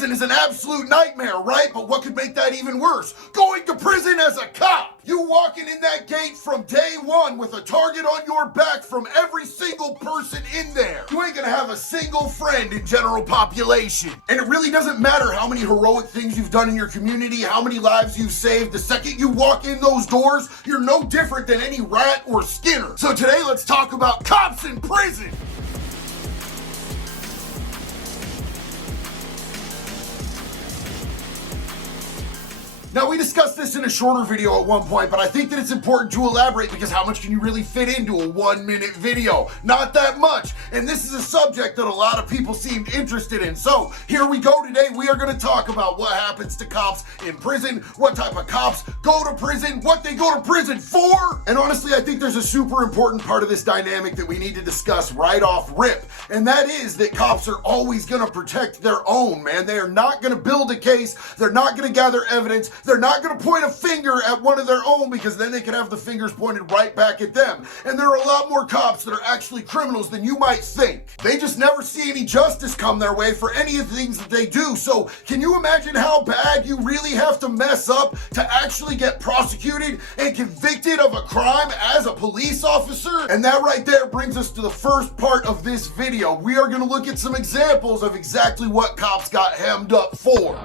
prison is an absolute nightmare, right? But what could make that even worse? Going to prison as a cop! You walking in that gate from day one with a target on your back from every single person in there. You ain't gonna have a single friend in general population. And it really doesn't matter how many heroic things you've done in your community, how many lives you've saved. The second you walk in those doors, you're no different than any rat or Skinner. So today, let's talk about cops in prison. Now, we discussed this in a shorter video at one point, but I think that it's important to elaborate because how much can you really fit into a 1-minute video? Not that much. And this is a subject that a lot of people seemed interested in. So here we go today. We are going to talk about what happens to cops in prison, what type of cops go to prison, what they go to prison for. And honestly, I think there's a super important part of this dynamic that we need to discuss right off rip. And that is that cops are always going to protect their own, man. They are not going to build a case. They're not going to gather evidence. They're not going to point a finger at one of their own because then they can have the fingers pointed right back at them. And there are a lot more cops that are actually criminals than you might think. They just never see any justice come their way for any of the things that they do. So can you imagine how bad you really have to mess up to actually get prosecuted and convicted of a crime as a police officer? And that right there brings us to the first part of this video. We are going to look at some examples of exactly what cops got hemmed up for.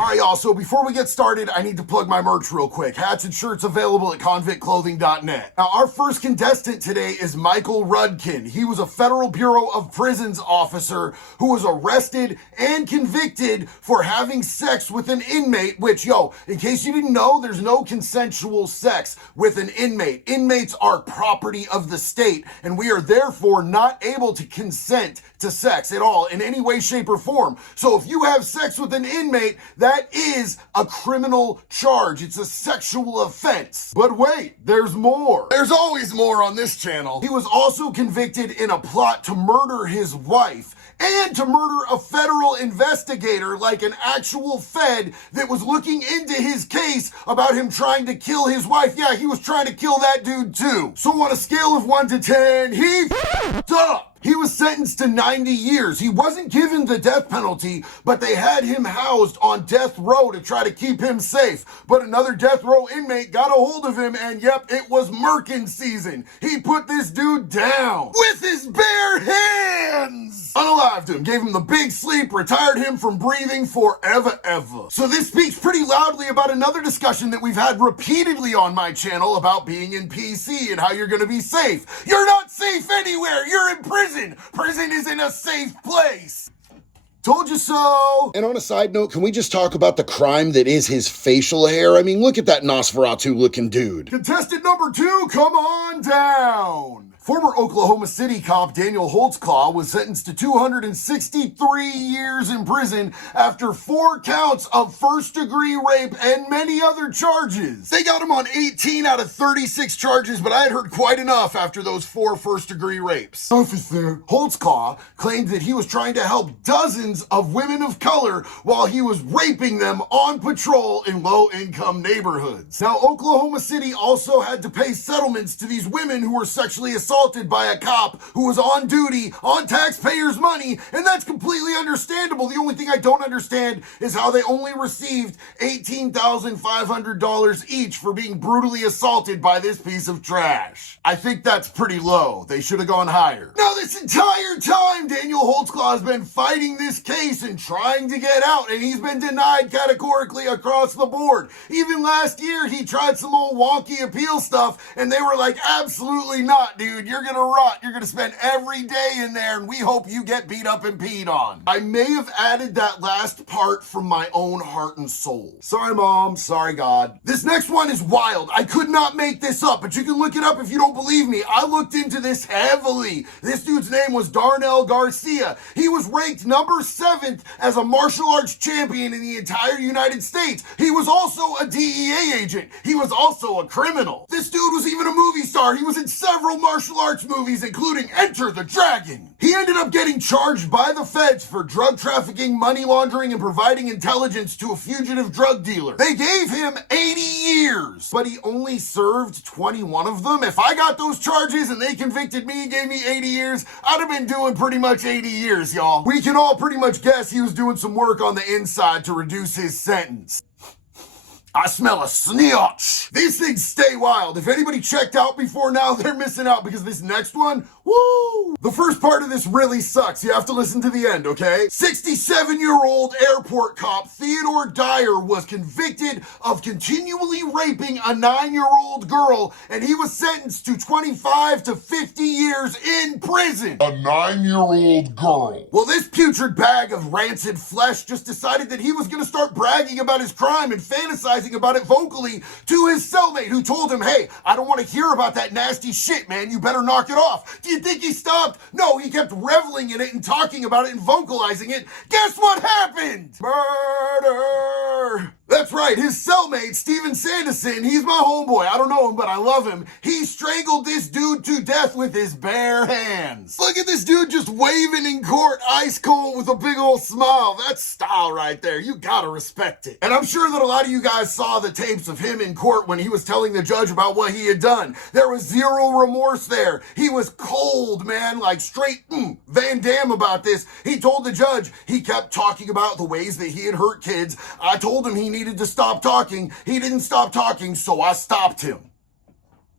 Alright y'all, so before we get started, I need to plug my merch real quick. Hats and shirts available at convictclothing.net. Now, our first contestant today is Michael Rudkin. He was a Federal Bureau of Prisons officer who was arrested and convicted for having sex with an inmate, which, in case you didn't know, there's no consensual sex with an inmate. Inmates are property of the state, and we are therefore not able to consent to sex at all in any way, shape, or form. So if you have sex with an inmate, that is a criminal charge. It's a sexual offense. But wait, there's more. There's always more on this channel. He was also convicted in a plot to murder his wife and to murder a federal investigator, like an actual Fed that was looking into his case about him trying to kill his wife. Yeah, he was trying to kill that dude too. So on a scale of 1 to 10, he f***ed up. He was sentenced to 90 years. He wasn't given the death penalty, but they had him housed on death row to try to keep him safe. But another death row inmate got a hold of him, and yep, it was Merkin season. He put this dude down with his bare hands. Unalived him, gave him the big sleep, retired him from breathing forever. So this speaks pretty loudly about another discussion that we've had repeatedly on my channel about being in PC and how you're gonna be safe. You're not safe anywhere. You're in prison. Prison isn't a safe place. Told you so. And on a side note, can we just talk about the crime that is his facial hair? I mean, look at that Nosferatu looking dude. Contestant number 2, come on down. Former Oklahoma City cop Daniel Holtzclaw was sentenced to 263 years in prison after 4 counts of first-degree rape and many other charges. They got him on 18 out of 36 charges, but I had heard quite enough after those 4 first-degree rapes. Officer Holtzclaw claimed that he was trying to help dozens of women of color while he was raping them on patrol in low-income neighborhoods. Now, Oklahoma City also had to pay settlements to these women who were sexually assaulted by a cop who was on duty on taxpayers' money, and that's completely understandable. The only thing I don't understand is how they only received $18,500 each for being brutally assaulted by this piece of trash. I think that's pretty low. They should have gone higher. Now, this entire time, Daniel Holtzclaw has been fighting this case and trying to get out, and he's been denied categorically across the board. Even last year, he tried some old wonky appeal stuff, and they were like, absolutely not, dude. You're gonna rot. You're gonna spend every day in there, and we hope you get beat up and peed on. I may have added that last part from my own heart and soul. Sorry, Mom. Sorry, God. This next one is wild. I could not make this up, but you can look it up if you don't believe me. I looked into this heavily. This dude's name was Darnell Garcia. He was ranked number 7th as a martial arts champion in the entire United States. He was also a DEA agent. He was also a criminal. This dude was even a movie star. He was in several martial arts movies, including Enter the Dragon. He ended up getting charged by the feds for drug trafficking, money laundering, and providing intelligence to a fugitive drug dealer. They gave him 80 years, but he only served 21 of them. If I got those charges and they convicted me and gave me 80 years, I'd have been doing pretty much 80 years, y'all. We can all pretty much guess he was doing some work on the inside to reduce his sentence. I smell a snitch. These things stay wild. If anybody checked out before now, they're missing out because this next one, woo! The first part of this really sucks. You have to listen to the end, okay? 67-year-old airport cop Theodore Dyer was convicted of continually raping a 9-year-old girl, and he was sentenced to 25 to 50 years in prison. A 9-year-old girl. Well, this putrid bag of rancid flesh just decided that he was going to start bragging about his crime and fantasizing about it vocally to his cellmate, who told him, hey, I don't want to hear about that nasty shit, man. You better knock it off. Do you think he stopped? No, he kept reveling in it and talking about it and vocalizing it. Guess what happened? Murder! That's right, his cellmate, Steven Sanderson, he's my homeboy. I don't know him, but I love him. He strangled this dude to death with his bare hands. Look at this dude just waving in court, ice cold with a big old smile. That's style right there. You gotta respect it. And I'm sure that a lot of you guys saw the tapes of him in court when he was telling the judge about what he had done. There was zero remorse there. He was cold, man, like straight Van Damme about this. He told the judge, he kept talking about the ways that he had hurt kids. I told him he needed to stop talking. He didn't stop talking, so I stopped him.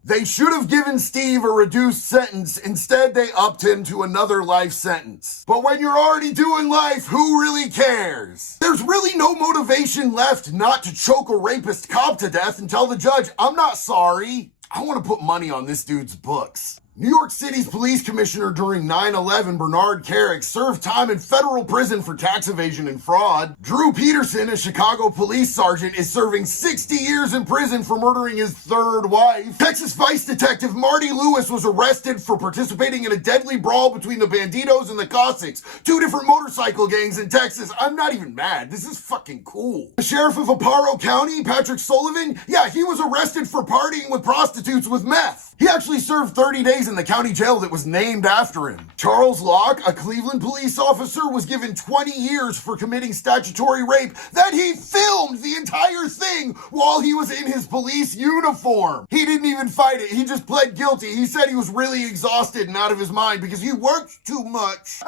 They should have given Steve a reduced sentence. Instead, they upped him to another life sentence. But when you're already doing life, who really cares? There's really no motivation left not to choke a rapist cop to death and tell the judge, I'm not sorry. I want to put money on this dude's books. New York City's police commissioner during 9/11, Bernard Carrick, served time in federal prison for tax evasion and fraud. Drew Peterson, a Chicago police sergeant, is serving 60 years in prison for murdering his third wife. Texas Vice Detective Marty Lewis was arrested for participating in a deadly brawl between the Bandidos and the Cossacks, two different motorcycle gangs in Texas. I'm not even mad. This is fucking cool. The sheriff of Aparo County, Patrick Sullivan, yeah, he was arrested for partying with prostitutes with meth. He actually served 30 days in the county jail that was named after him. Charles Locke, a Cleveland police officer, was given 20 years for committing statutory rape that he filmed the entire thing while he was in his police uniform. He didn't even fight it. He just pled guilty. He said he was really exhausted and out of his mind because he worked too much.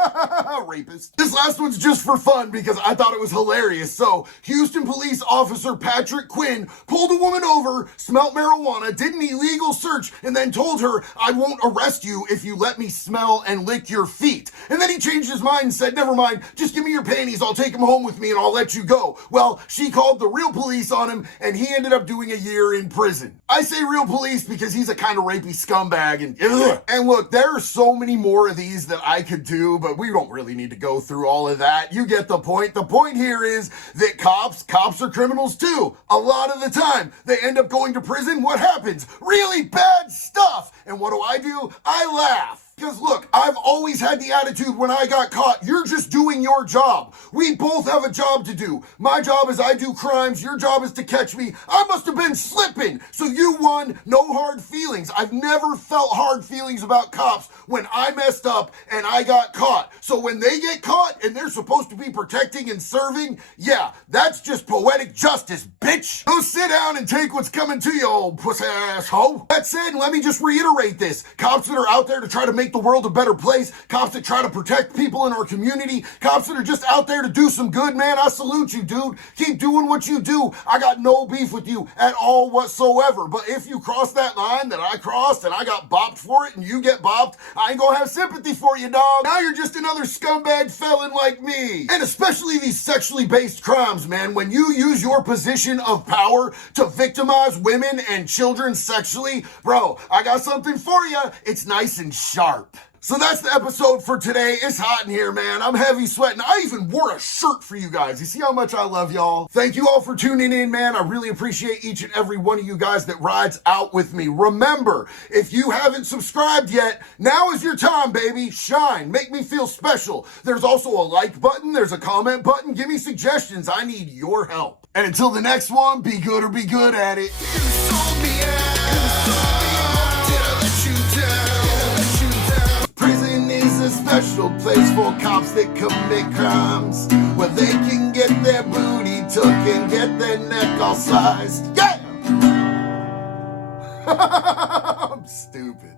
Rapist. This last one's just for fun because I thought it was hilarious. So, Houston police officer Patrick Quinn pulled a woman over, smelt marijuana, did an illegal search, and then told her, I won't arrest you if you let me smell and lick your feet. And then he changed his mind and said, never mind, just give me your panties, I'll take them home with me and I'll let you go. Well, she called the real police on him and he ended up doing a year in prison. I say real police because he's a kind of rapey scumbag and ugh. And look, there are so many more of these that I could do, but we don't really need to go through all of that. You get the point. The point here is that cops are criminals too. A lot of the time, they end up going to prison. What happens? Really bad stuff. And what do? I laugh. Because look, I've always had the attitude when I got caught, you're just doing your job. We both have a job to do. My job is I do crimes, your job is to catch me. I must have been slipping. So you won, no hard feelings. I've never felt hard feelings about cops when I messed up and I got caught. So when they get caught and they're supposed to be protecting and serving, yeah, that's just poetic justice, bitch. Go sit down and take what's coming to you, old pussy asshole. That said, let me just reiterate this. Cops that are out there to try to make the world a better place, cops that try to protect people in our community, cops that are just out there to do some good, man, I salute you, dude. Keep doing what you do. I got no beef with you at all whatsoever. But if you cross that line that I crossed and I got bopped for it and you get bopped, I ain't gonna have sympathy for you, dog. Now you're just another scumbag felon like me. And especially these sexually based crimes, man, when you use your position of power to victimize women and children sexually, bro, I got something for you. It's nice and sharp. So that's the episode for today. It's hot in here, man. I'm heavy sweating. I even wore a shirt for you guys. You see how much I love y'all? Thank you all for tuning in, man. I really appreciate each and every one of you guys that rides out with me. Remember, if you haven't subscribed yet, now is your time, baby. Shine. Make me feel special. There's also a like button. There's a comment button. Give me suggestions. I need your help. And until the next one, be good or be good at it. You sold me out. Did I let you down? Prison is a special special place for cops that commit crimes, where they can get their booty took and get their neck all sliced. Yeah! I'm stupid.